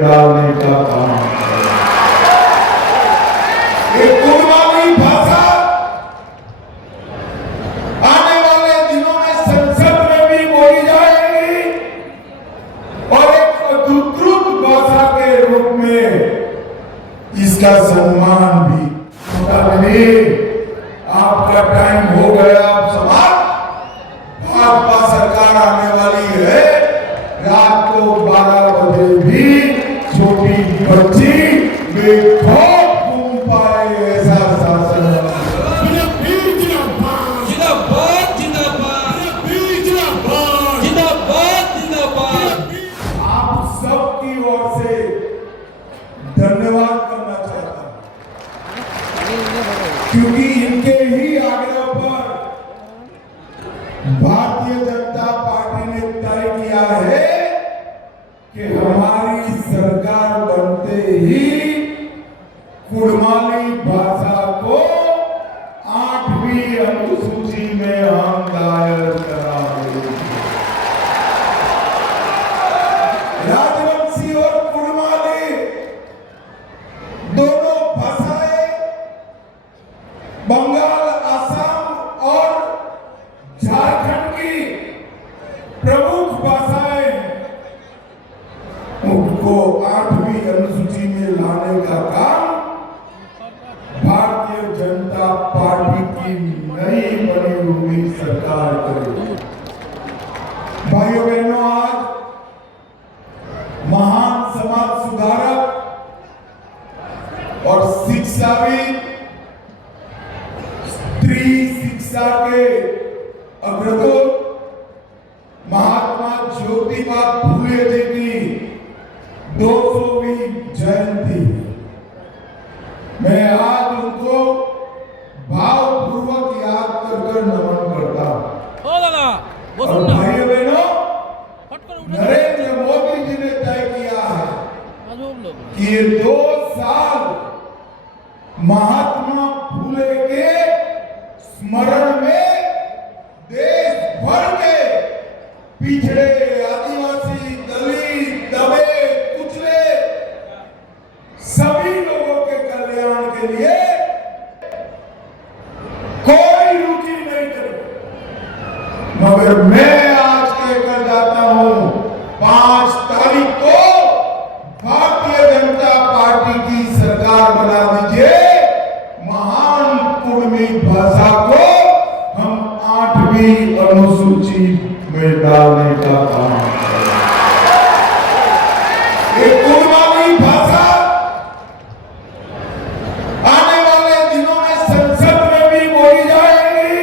डालने का काम करें। ये कुर्बानी भाषा आने वाले दिनों में संसद में भी बोली जाएगी और एक अधिकृत भाषा के रूप में इसका सम्मान भी। आपका टाइम हो गया, आप समाप्त। भाजपा सरकार आने वाली है, रात को 12 बजे भी छोटी बच्ची बेखौफ घूम पाए ऐसा शासन। आप सबकी ओर से धन्यवाद करना चाहता हूं, क्योंकि इनके ही आग्रह पर भारतीय जनता पार्टी ने तय किया है कि हमारी सरकार बनते ही कुड़माली भाषा को 8वीं अनुसूची में हम दायर करा देंगे। राजवंशी और कुड़माली दोनों भाषाएं बंगाल, असम और झारखंड की प्रमुख भाषाएं, उनको 8वीं अनुसूची में लाने का काम भारतीय जनता पार्टी की नई बनी हुई सरकार करेगी। भाइयों बहनों, आज महान समाज सुधारक और शिक्षाविद, स्त्री शिक्षा के अग्रदूत महात्मा ज्योतिबा फूले जी की 200वीं जयंती। मैं आज उनको भावपूर्वक याद कर नमन करता हूं। और भाइयों बहनों, नरेंद्र मोदी जी ने तय किया है कि ये 2 साल महात्मा फूले के स्मरण में देश भर के पिछड़े, आदिवासी, दलित, दबे, कुचले सभी लोगों के कल्याण के लिए कोई रुचि नहीं करे। मगर मैं आज कहकर जाता हूं, 5 तारीख को भारतीय जनता पार्टी की सरकार बना दीजिए। महान कुड़मी भाषा को हम 8वीं अनुसूची में डालने का काम करें। ये कुड़माली भाषा आने वाले दिनों में संसद में भी बोली जाएगी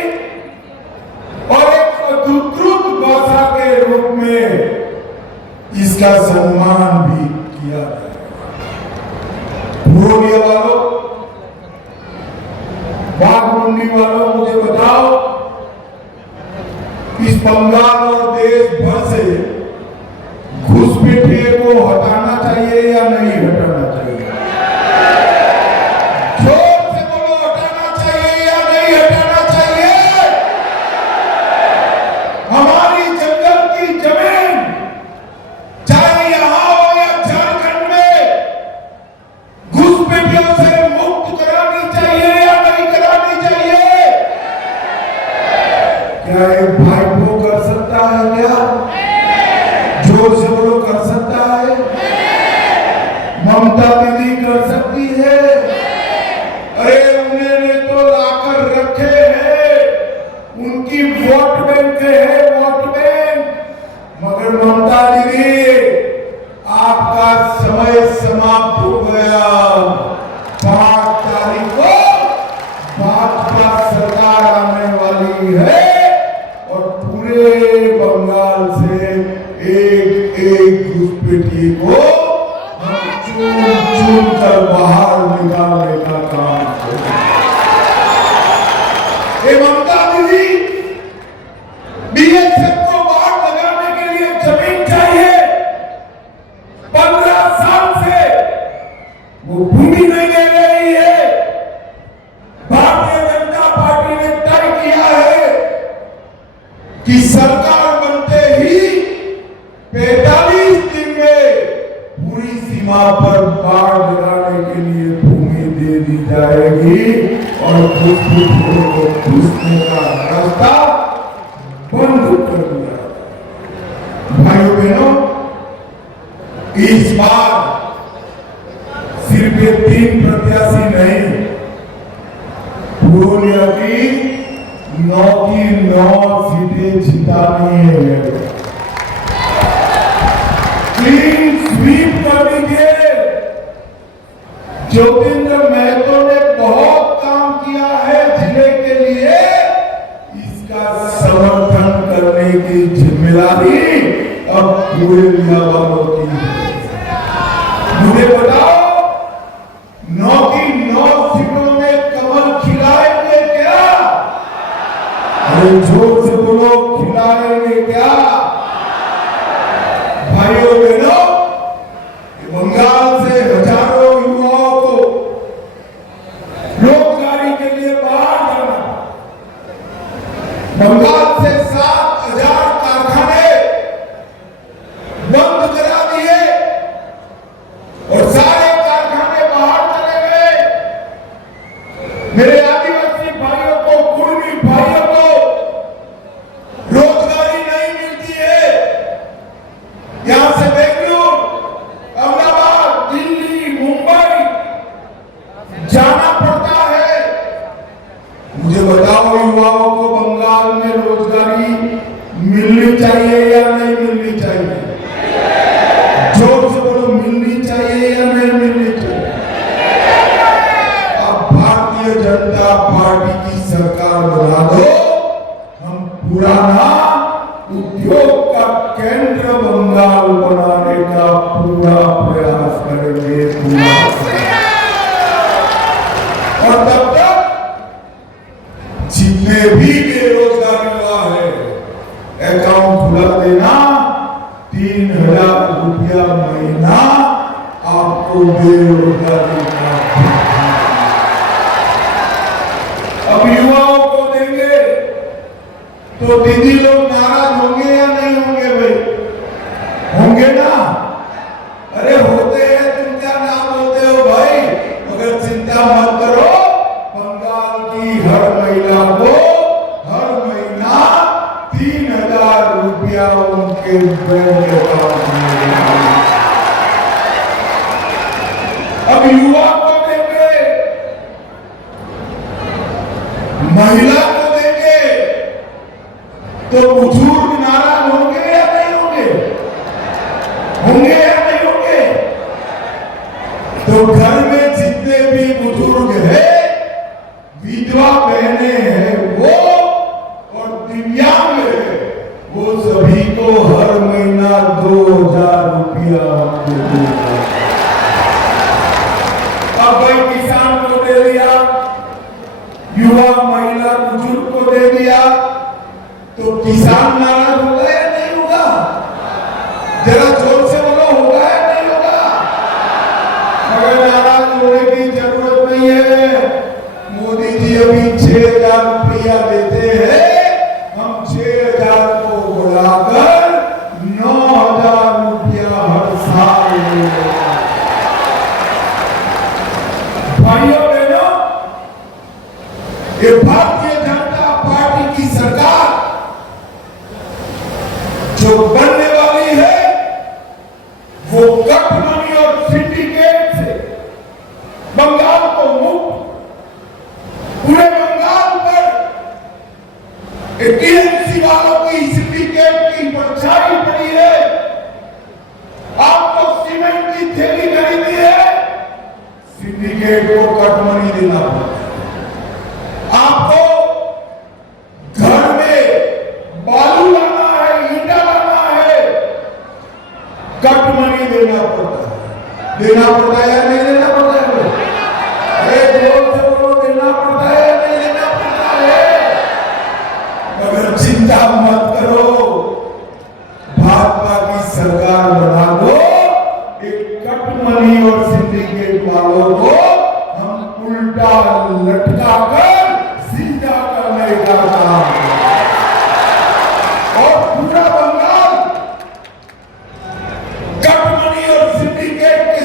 और एक अधिकृत भाषा के रूप में इसका सम्मान भी किया जाएगा। पूर्णिया वालों, बाघमुंडी वालों, मुझे बताओ, इस बंगाल और देश भर से घुसपैठिए को हटाना चाहिए या नहीं हटाना चाहिए? जोर से बोलो, हटाना चाहिए या नहीं हटाना चाहिए? हमारी जंगल की जमीन, चाहे यहां हो या झारखंड में, घुसपैठियों से मुक्त करानी चाहिए या नहीं करानी चाहिए? क्या एक भाईपो कर सकता है? क्या जोर से बोलो, कर सकता है? ममता दीदी कर सकती है? अरे उन्होंने तो लाकर रखे हैं, उनकी वोट बैंक है, वोट बैंक। मगर ममता दीदी, आपका समय समाप्त हो गया। 5 तारीख को भाजपा सरकार आने वाली है और पूरे बंगाल से एक घुसपैठी को हम चुन कर बाहर निकालने का काम करेंगे। ममता दीदी, बीएसएफ को बाहर लगाने के लिए जमीन चाहिए। 15 साल से वो भूमि नहीं दे रही है। भारतीय जनता पार्टी ने तय किया है कि सरकार बनते ही 45 दिन में पूरी सीमा पर बाढ़ गिराने के लिए भूमि दे दी जाएगी और घुसपैठियों को घुसने का रास्ता बंद कर दिया। भाइयों बहनों, इस बार सिर्फ ये 3 प्रत्याशी नहीं, पूर्णिया की 9 की 9 सीटें जितानी है। क्लीन स्वीप कर दीजिए। ज्योतिंद्र महतो ने बहुत काम किया है जिले के लिए, इसका समर्थन करने की जिम्मेदारी अब पूर्णिया वालों की है। मुझे बताओ, 9 की 9 सीटों में कमल खिलाएंगे क्या? अरे जोर से बोलो, खिलाएंगे क्या? भाइयों बहनों, बंगाल से हजारों युवाओं को रोजगारी के लिए बाहर जाना, बंगाल से 7,000 कारखाने बंद करा दिए और सारे कारखाने बाहर चले गए। मेरे आदिवासी भाइयों को, कुर्मी भाइयों को रोजगारी नहीं मिलती है। यहां से बेंगलुरु, अहमदाबाद, दिल्ली, मुंबई जाना पड़ता है। मुझे बताओ, युवाओं को बंगाल में रोजगारी मिलनी चाहिए या नहीं मिलनी चाहिए? जोर से बोलो, मिलनी चाहिए या नहीं मिलनी चाहिए? अब भारतीय जनता पार्टी की सरकार बना दो, हम पुराना उद्योग का केंद्र बंगाल बनाने का पूरा प्रयास करेंगे। और तब तक जितने भी बेरोजगार युवा है, अकाउंट खुला देना, 3,000 रुपया महीना आपको बेरोजगारी का। अब युवाओं को देंगे तो दीदी लोग नाराज होंगे या नहीं होंगे? भाई होंगे ना? अरे होते हैं, तुम क्या ना बोलते हो भाई? मगर चिंता मत करो, बंगाल की हर महिला को हर महीना 3,000 रुपया उनके बैंक अकाउंट में। अब युवा को देंगे, महिला को देंगे, तो बुजुर्ग नाराज होंगे या नहीं होंगे? होंगे या नहीं होंगे? तो घर में जितने भी बुजुर्ग हैं, विधवा बहनें हैं वो, और दिव्यांग है वो, सभी को हर महीना 2,000 रुपया देगा। अब भाई किसान को दे दिया, युवा, महिला, बुजुर्ग को दे दिया, तो किसान नाराज होगा या नहीं होगा? जरा जोर से बोलो, होगा या नहीं होगा? मगर नाराज होने की जरूरत नहीं है। मोदी जी अभी 6,000 रुपया देते हैं, हम 6,000 को बढ़ाकर 9,000 रुपया हर साल देंगे। भाइयों बहनों, ये भारतीय जनता पार्टी की सरकार जो बनने वाली है, वो गठबंधन और सिंडिकेट से बंगाल को मुक्त, पूरे बंगाल पर टीएमसी वालों की, सिंडिकेट की परछाई पड़ी है। आपको सीमेंट की थैली खरीदी है, सिंडिकेट को कटमनी देना पड़ता है। आपको घर में बालू लाना है, ईंटा लाना है, कटमनी देना पड़ता है। देना पड़ता है या नहीं देना पड़ता है? अरे जोर से बोलो, देना पड़ता है या नहीं देना पड़ता है? मगर चिंता मत करो, भाजपा की सरकार बना दो, एक कटमनी और सिंडिकेट वालों को हम उल्टा लटका कर सीधा करने का काम, और पूरा बंगाल कटमनी और सिंडिकेट के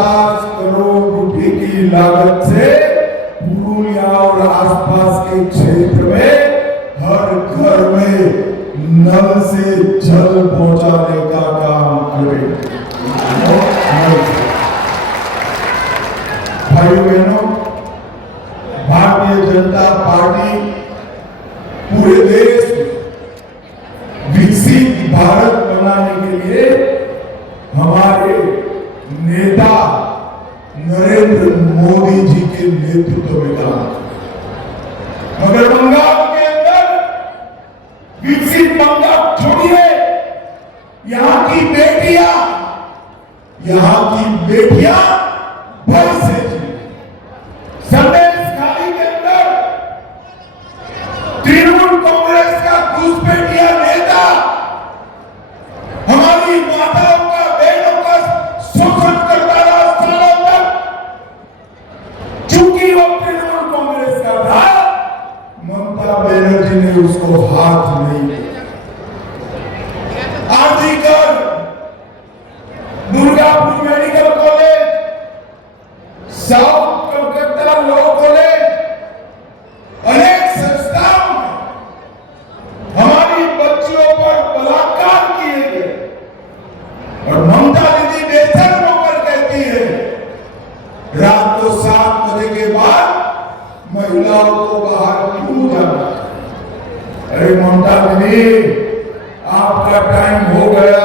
50 करोड़ रुपए की लागत से पुरुलिया और आसपास के क्षेत्र में हर घर में नल से जल पहुंचाने का काम करें। भाइयों बहनों, भारतीय जनता पार्टी पूरे देश में विकसित भारत बनाने के लिए हमारे नेता नरेंद्र मोदी जी के नेतृत्व में काम, मगर बंगाल के अंदर विकसित बंगाल छोड़िए, यहाँ की बेटियां भय से जी। संदेश खाली के अंदर तृणमूल कांग्रेस का घुसपैठिया नेता हमारी माताओं का, बहनों का शोषण करता रहा सालों तक। चूंकि वो तृणमूल कांग्रेस का था, ममता बनर्जी ने उसको हाथ नहीं दिया। RG Kar, Durgapur medical college, south Calcutta law college, अनेक संस्थाओं में हमारी बच्चियों पर बलात्कार किए गए और ममता दीदी बेहतर होकर कहती है रात को 7 बजे के बाद महिलाओं को बाहर क्यों जाना? अरे ममता दीदी, आपका टाइम हो गया,